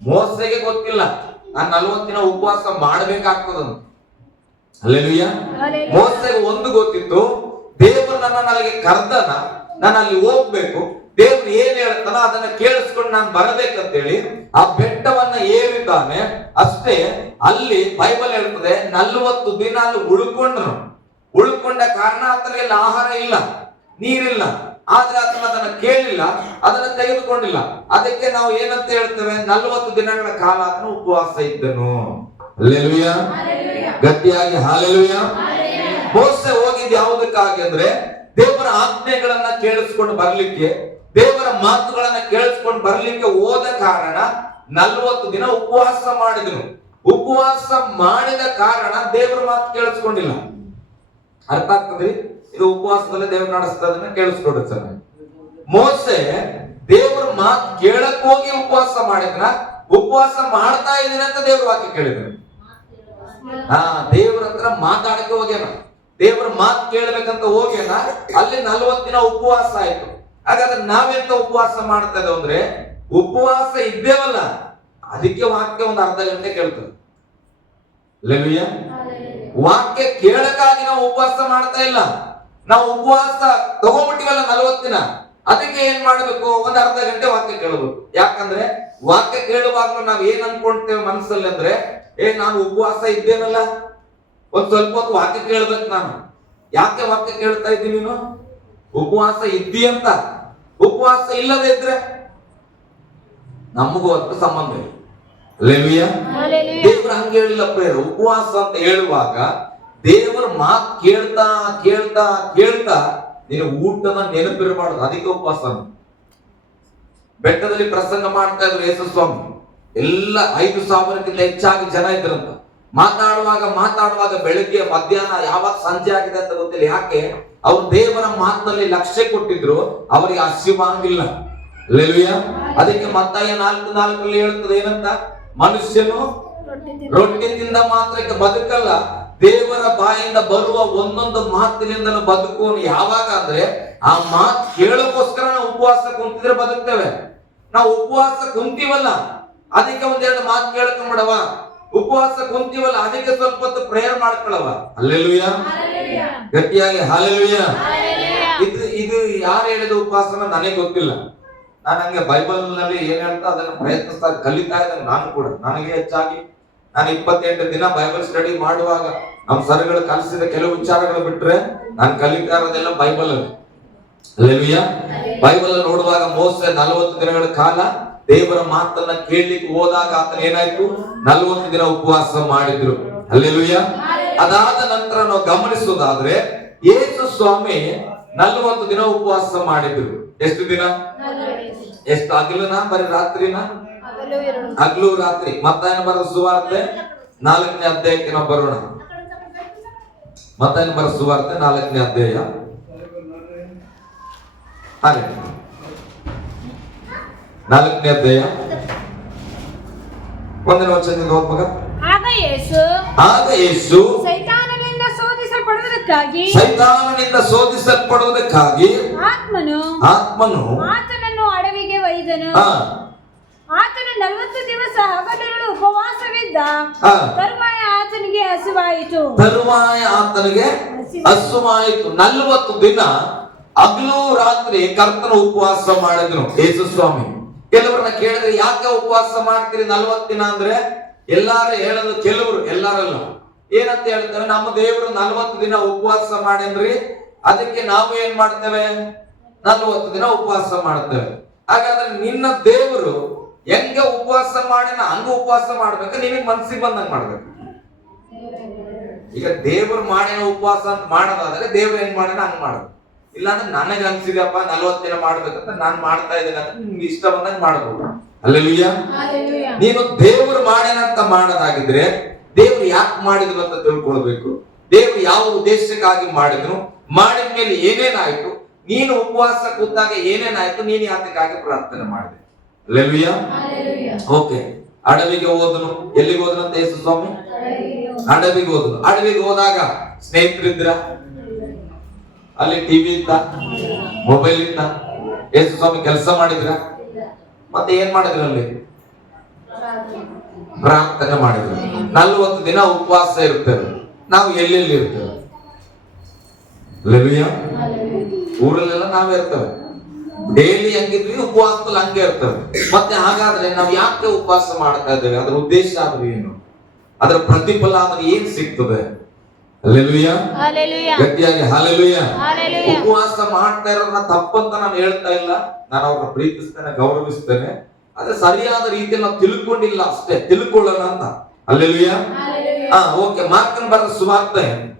ಮೋಸೆಗೆ ಗೊತ್ತಿಲ್ಲ. ನಾನು ನಲ್ವತ್ತು ದಿನ ಉಪವಾಸ ಮಾಡ್ಬೇಕಾಗ್ತದಂತ ಅಲ್ಲೆಲುಯ್ಯ. ಮೋಸೆಗೆ ಒಂದು ಗೊತ್ತಿತ್ತು ದೇವರು ನನ್ನ ನನಗೆ ಕರ್ದನ ನಾನು ಅಲ್ಲಿ ಹೋಗ್ಬೇಕು. ದೇವ್ರು ಏನ್ ಹೇಳ್ತಾನೋ ಅದನ್ನ ಕೇಳಿಸ್ಕೊಂಡು ನಾನು ಬರಬೇಕಂತೇಳಿ ಆ ಬೆಟ್ಟವನ್ನ ಏರಿದ್ದಾನೆ. ಅಷ್ಟೇ ಅಲ್ಲಿ ಬೈಬಲ್ ಹೇಳ್ತದೆ ನಲ್ವತ್ತು ದಿನ ಅಲ್ಲಿ ಉಳ್ಕೊಂಡ್ರು. ಉಳ್ಕೊಂಡ ಕಾರಣ ಆತನಲ್ಲಿ ಆಹಾರ ಇಲ್ಲ ನೀರಿಲ್ಲ. ಆದ್ರೆ ಆತನ ಅದನ್ನ ಕೇಳಿಲ್ಲ ಅದನ್ನ ತೆಗೆದುಕೊಂಡಿಲ್ಲ. ಅದಕ್ಕೆ ನಾವು ಏನಂತ ಹೇಳ್ತೇವೆ? ನಲ್ವತ್ತು ದಿನಗಳ ಕಾಲ ಆತನ ಉಪವಾಸ ಇದ್ದನು. ಅಲ್ಲೆಲುಯ್ಯ ಗಟ್ಟಿಯಾಗಿ ಹಾಲೆಲುಯ್ಯ ಮೋಸೆ ಹೋಗಿದ್ ಯಾವುದಕ್ಕಾಗಿ ಅಂದ್ರೆ ದೇವರ ಆಜ್ಞೆಗಳನ್ನ ಕೇಳಿಸ್ಕೊಂಡು ಬರ್ಲಿಕ್ಕೆ ದೇವರ ಮಾತುಗಳನ್ನ ಕೇಳಿಸ್ಕೊಂಡು ಬರ್ಲಿಕ್ಕೆ ಹೋದ ಕಾರಣ ನಲ್ವತ್ತು ದಿನ ಉಪವಾಸ ಮಾಡಿದನು. ಉಪವಾಸ ಮಾಡಿದ ಕಾರಣ ದೇವರ ಮಾತು ಕೇಳಿಸ್ಕೊಂಡಿಲ್ಲ. ಅರ್ಥ ಆಗ್ತದ್ರಿ? ಇದು ಉಪವಾಸದಲ್ಲಿ ದೇವ್ರು ನಡೆಸ್ತದನ್ನ ಕೇಳಿಸ್ಕೊಡ್ರಿ ಸರ್. ಮೋಸೆ ದೇವ್ರ ಮಾತು ಕೇಳಕ್ ಹೋಗಿ ಉಪವಾಸ ಮಾಡಿದ್ರ ಉಪವಾಸ ಮಾಡ್ತಾ ಇದೀನಿ ಅಂತ ದೇವ್ರ ವಾಕ್ಯ ಕೇಳಿದ್ರು. ಹಾ ದೇವ್ರ ಹತ್ರ ಮಾತಾಡಕ್ಕೆ ಹೋಗ್ಯಾನ. ದೇವ್ರ ಮಾತ್ ಕೇಳ್ಬೇಕಂತ ಹೋಗ್ಯಾನ ಅಲ್ಲಿ ನಲ್ವತ್ ದಿನ ಉಪವಾಸ ಆಯ್ತು. ಹಾಗಾದ್ರೆ ನಾವೆಂತ ಉಪವಾಸ ಮಾಡ್ತಾ ಇದ್ದೇವೆ ಅಂದ್ರೆ ಉಪವಾಸ ಇದ್ದೇವಲ್ಲ ಅದಕ್ಕೆ ವಾಕ್ಯ ಒಂದು ಅರ್ಧ ಗಂಟೆ ಕೇಳ್ತದೆ ವಾಕ್ಯ ಕೇಳಕ್ಕಾಗಿ ನಾವು ಉಪವಾಸ ಮಾಡ್ತಾ ಇಲ್ಲ. ನಾವು ಉಪವಾಸ ತಗೊಂಡ್ಬಿಟ್ಟಿವಲ್ಲ ನಲವತ್ತು ದಿನ. ಅದಕ್ಕೆ ಏನ್ ಮಾಡ್ಬೇಕು? ಒಂದ್ ಅರ್ಧ ಗಂಟೆ ವಾಕ್ಯ ಕೇಳಬೇಕು ಯಾಕಂದ್ರೆ ವಾಕ್ಯ ಕೇಳುವಾಗ್ಲೂ ನಾವ್ ಏನ್ ಅನ್ಕೊಂತೇವೆ ಮನಸ್ಸಲ್ಲಿ ಅಂದ್ರೆ ಏ ನಾನು ಉಪವಾಸ ಇದ್ದೇನಲ್ಲ? ಒಂದ್ ಸ್ವಲ್ಪ ಹೊತ್ತು ವಾಕ್ಯ ಕೇಳ್ಬೇಕು ನಾನು. ಯಾಕೆ ವಾಕ್ಯ ಕೇಳ್ತಾ ಇದ್ದೀನಿ ನೀನು? ಉಪವಾಸ ಇದ್ದಿ ಅಂತ ಉಪವಾಸ ಇಲ್ಲದೆ ಇದ್ರೆ ನಮಗೂ ಅದಕ್ಕೆ ಸಂಬಂಧ ಇಲ್ಲ. ದೇವ್ರ ಹಂಗೆ ಹೇಳಿಲ್ಲ ಪ್ರೇರ ಉಪವಾಸ ಅಂತ ಹೇಳುವಾಗ ದೇವರ ಮಾತು ಕೇಳ್ತಾ ಕೇಳ್ತಾ ಕೇಳ್ತಾ ನೀನು ಊಟದ ನೆನಪಿರಬಾರ್ದು. ಅದಕ್ಕೆ ಉಪವಾಸ ಬೆಟ್ಟದಲ್ಲಿ ಪ್ರಸಂಗ ಮಾಡ್ತಾ ಇದ್ರು ಯೇಸು ಸ್ವಾಮಿ ಎಲ್ಲ ಐದು ಸಾವಿರಕ್ಕಿಂತ ಹೆಚ್ಚಾಗಿ ಜನ ಇದ್ರಂತ. ಮಾತಾಡುವಾಗ ಮಾತಾಡುವಾಗ ಬೆಳಿಗ್ಗೆ ಮಧ್ಯಾಹ್ನ ಯಾವಾಗ ಸಂಜೆ ಆಗಿದೆ ಅಂತ ಗೊತ್ತಿಲ್ಲ. ಯಾಕೆ? ಅವ್ರು ದೇವರ ಮಾತಿನಲ್ಲಿ ಲಕ್ಷ್ಯ ಕೊಟ್ಟಿದ್ರು ಅವರಿಗೆ ಹಸಿವಾಗಿಲ್ಲ ಲೆಲ್ವಿಯ ಅದಕ್ಕೆ ಮತ್ತಾಯ ನಾಲ್ಕು ನಾಲ್ಕರಲ್ಲಿ ಹೇಳ್ತದೆ ಏನಂತ? ಮನುಷ್ಯನು ರೊಟ್ಟಿ ತಿಂದ ಮಾತ್ರಕ್ಕೆ ಬದುಕಲ್ಲ. ದೇವರ ಬಾಯಿಂದ ಬರುವ ಒಂದೊಂದು ಮಾತಿನಿಂದಲೂ ಬದುಕುವನು ಯಾವಾಗ ಅಂದ್ರೆ ಆ ಮಾತು ಕೇಳೋಕೋಸ್ಕರ ನಾವು ಉಪವಾಸ ಕುಂತಿದ್ರೆ ಬದುಕ್ತೇವೆ. ನಾವು ಉಪವಾಸ ಕುಂತೀವಲ್ಲ ಅದಕ್ಕೆ ಒಂದೆರಡು ಮಾತು ಕೇಳ್ಕೊಂಬಿಡವ ಉಪವಾಸ ಕುಂತೀವಲ್ಲ ಅದಕ್ಕೆ ಸ್ವಲ್ಪ ಹೊತ್ತು ಪ್ರೇಯರ್ ಮಾಡ್ಕೊಳವ ಅಲ್ಲೆಲ್ಲೂಯ ಗಟ್ಟಿಯಾಗಿ ಹಾಲೆಲುಯ್ಯ ಇದು ಇದು ಯಾರು ಹೇಳಿದ ಉಪವಾಸನ ನನಗೆ ಗೊತ್ತಿಲ್ಲ. ನಾನು ಹಂಗೆ ಬೈಬಲ್ನಲ್ಲಿ ಏನ್ ಹೇಳ್ತಾ ಅದನ್ನ ಪ್ರಯತ್ನಿಸ್ತಾ ಕಲಿತಾ ಇದ್ದೇನೆ ನಾನು ಕೂಡ ನನಗೆ ಹೆಚ್ಚಾಗಿ ನಾನು ಇಪ್ಪತ್ತೆಂಟು ದಿನ ಬೈಬಲ್ ಸ್ಟಡಿ ಮಾಡುವಾಗ ನಮ್ಮ ಸರ್ಗಳು ಕಲಿಸಿದ ಕೆಲವು ವಿಚಾರಗಳು ಬಿಟ್ರೆ ನಾನು ಕಲಿತಾ ಇರೋದೆಲ್ಲ ಬೈಬಲ್ ಅಲ್ಲಿ. ಬೈಬಲ್ ನೋಡುವಾಗ ಮೋಸ ನಲವತ್ತು ದಿನಗಳ ಕಾಲ ದೇವರ ಮಾತನ್ನ ಕೇಳಲಿಕ್ಕೆ ಹೋದಾಗ ಆತನ ಏನಾಯ್ತು? ನಲವತ್ತು ದಿನ ಉಪವಾಸ ಮಾಡಿದ್ರು. ಅಲ್ಲೆಲುಯ್ಯ ಅದಾದ ನಂತರ ನಾವು ಗಮನಿಸೋದಾದ್ರೆ ಯೇಸು ಸ್ವಾಮಿ ನಲವತ್ತು ದಿನ ಉಪವಾಸ ಮಾಡಿದ್ರು. ಎಷ್ಟು ದಿನ? ಎಷ್ಟು ಹಗಲುನ ಬರೀ ರಾತ್ರಿನ? ಹಗಲು ರಾತ್ರಿ ಮತ್ತಾಯನ ಬರೋ ಸುವಾರ್ತೆ? ನಾಲ್ಕನೇ ಅಧ್ಯಾಯಕ್ಕೆ ನಾವು ಬರೋಣ. ಮತ್ತಾಯನ ಬರೋ ಸುವಾರ್ತೆ? ನಾಲ್ಕನೇ ಅಧ್ಯಾಯ. ಹಾಗೆ. ನಾಲ್ಕನೇ ಅಧ್ಯಾಯ. ಒಂದನೇ ವಚನದಿಂದ ಓದ್ಮಗ ಆಗ ಯೇಸು ಆಗ ಯೇಸು ಸೈತಾನನಿಂದ ಶೋಧಿಸಲ್ಪಡುವುದಕ್ಕಾಗಿ ಸೈತಾನನಿಂದ ಶೋಧಿಸಲ್ಪಡುವುದಕ್ಕಾಗಿ ಆತ್ಮನು ಆತ್ಮನು ಆತನನ್ನು ಅಡವಿಗೆ ಒಯ್ದನು. ಆತನು ನಲವತ್ತು ದಿವಸ ಹಗಲಿರುಳು ಉಪವಾಸವಿದ್ದ. ತರುವಾಯ ಆತನಿಗೆ ಹಸಿವಾಯಿತು. ತರುವಾಯ ಆತನಿಗೆ ಹಸುವಾಯಿತು. ನಲ್ವತ್ತು ದಿನ ಹಗಲು ರಾತ್ರಿ ಕರ್ತನ ಉಪವಾಸ ಮಾಡಿದ್ರು ಯೇಸು ಸ್ವಾಮಿ. ಕೆಲವರನ್ನ ಕೇಳಿದ್ರೆ ಯಾಕೆ ಉಪವಾಸ ಮಾಡ್ತೀರಿ ನಲ್ವತ್ತು ದಿನ ಅಂದ್ರೆ? ಎಲ್ಲಾರು ಹೇಳೋದು ಕೆಲವರು ಎಲ್ಲಾರಲ್ಲ. ಏನಂತ ಹೇಳ್ತೇವೆ ನಮ್ಮ ದೇವರು ನಲ್ವತ್ತು ದಿನ ಉಪವಾಸ ಮಾಡೇನ್ರಿ? ಅದಕ್ಕೆ ನಾವು ಏನ್ ಮಾಡ್ತೇವೆ? ನಲ್ವತ್ತು ದಿನ ಉಪವಾಸ ಮಾಡ್ತೇವೆ. ಹಾಗಾದ್ರೆ ನಿನ್ನ ದೇವರು ಹೆಂಗೆ ಉಪವಾಸ ಮಾಡಿನ ಹಂಗ ಉಪವಾಸ ಮಾಡ್ಬೇಕು ನಿಮಗೆ ಮನ್ಸಿಗೆ ಬಂದಂಗ ಮಾಡ್ಬೇಕು. ಈಗ ದೇವ್ರು ಮಾಡಿನ ಉಪವಾಸ ಅಂತ ಮಾಡೋದಾದ್ರೆ ದೇವ್ರು ಹೆಂಗ್ ಮಾಡಿನ ಹಂಗ್ ಮಾಡೋದು ಇಲ್ಲಾಂದ್ರೆ ನನಗೆ ಅನ್ಸಿದಪ್ಪ ನಲ್ವತ್ತು ದಿನ ಮಾಡ್ಬೇಕಂತ ನಾನ್ ಮಾಡ್ತಾ ಇದ್ದೇನೆ ಅಂತ ನಿಮ್ಗೆ ಇಷ್ಟ ಬಂದಂಗ್ ಮಾಡ್ಬೋದು. ಅಲ್ಲೆಲುಯ್ಯ? ನೀನು ದೇವ್ರು ಮಾಡಿನಂತ ಮಾಡೋದಾಗಿದ್ರೆ ದೇವ್ರು ಯಾಕೆ ಮಾಡಿದ್ರು ಅಂತ ತಿಳ್ಕೊಳ್ಬೇಕು. ದೇವ್ರು ಯಾವ ಉದ್ದೇಶಕ್ಕಾಗಿ ಮಾಡಿದ್ರು ಮಾಡಿದ ಮೇಲೆ ಏನೇನಾಯ್ತು ನೀನು ಉಪವಾಸ ಕೂತಾಗ ಏನೇನಾಯ್ತು ನೀನು ಯಾತಕ್ಕಾಗಿ ಪ್ರಾರ್ಥನೆ ಮಾಡಿದೆ. ಅಲ್ಲೆಲುಯ್ಯ ಓಕೆ ಅಡವಿಗೆ ಹೋದನು ಎಲ್ಲಿಗೆ ಹೋದನಂತ ಯೇಸು ಸ್ವಾಮಿ? ಅಡವಿಗೆ ಹೋದನು ಅಡವಿಗೆ ಹೋದಾಗ ಸ್ನೇಹಿತರಿದ್ರ? ಅಲ್ಲಿ ಟಿವಿ ಇತ್ತ? ಮೊಬೈಲ್ ಇತ್ತ? ಯೇಸು ಸ್ವಾಮಿ ಕೆಲಸ ಮಾಡಿದ್ರ? ಮತ್ತೆ ಏನ್ ಮಾಡಿದ್ರ ಅಲ್ಲಿ? ಪ್ರಾರ್ಥನೆ ಮಾಡಿದ್ರು. ನಲ್ವತ್ತು ದಿನ ಉಪವಾಸ ಇರ್ತೇವೆ ನಾವು ಎಲ್ಲೆಲ್ಲಿ ಇರ್ತೇವೆ. ಊರಲ್ಲೆಲ್ಲ ನಾವೇ ಇರ್ತೇವೆ. ಡೈಲಿ ಹಂಗಿದ್ವಿ ಉಪವಾಸದಲ್ಲಿ ಹಂಗೆ ಇರ್ತದೆ. ಮತ್ತೆ ಹಾಗಾದ್ರೆ ನಾವು ಯಾಕೆ ಉಪವಾಸ ಮಾಡ್ತಾ ಇದ್ದೇವೆ? ಅದ್ರ ಉದ್ದೇಶ ಆದ್ರೆ ಏನು? ಅದರ ಪ್ರತಿಫಲ ಆದ್ರೆ ಏನ್ ಸಿಗ್ತದೆ. ಗಟ್ಟಿಯಾಗಿ Hallelujah. ಉಪವಾಸ ಮಾಡ್ತಾ ಇರೋದನ್ನ ತಪ್ಪಂತ ನಾನು ಹೇಳ್ತಾ ಇಲ್ಲ. ನಾನು ಅವ್ರನ್ನ ಪ್ರೀತಿಸ್ತೇನೆ ಗೌರವಿಸ್ತೇನೆ. ಆದ್ರೆ ಸರಿಯಾದ ರೀತಿಯಲ್ಲಿ ನಾವು ತಿಳ್ಕೊಂಡಿಲ್ಲ ಅಷ್ಟೇ. ತಿಳ್ಕೊಳ್ಳೋಣ ಅಂತ. ಅಲ್ಲೆಲುಯ್ಯ ಹಾ ಓಕೆ ಮಾರ್ಕನ್ ಬರೆದ ಸುವಾರ್ತೆ.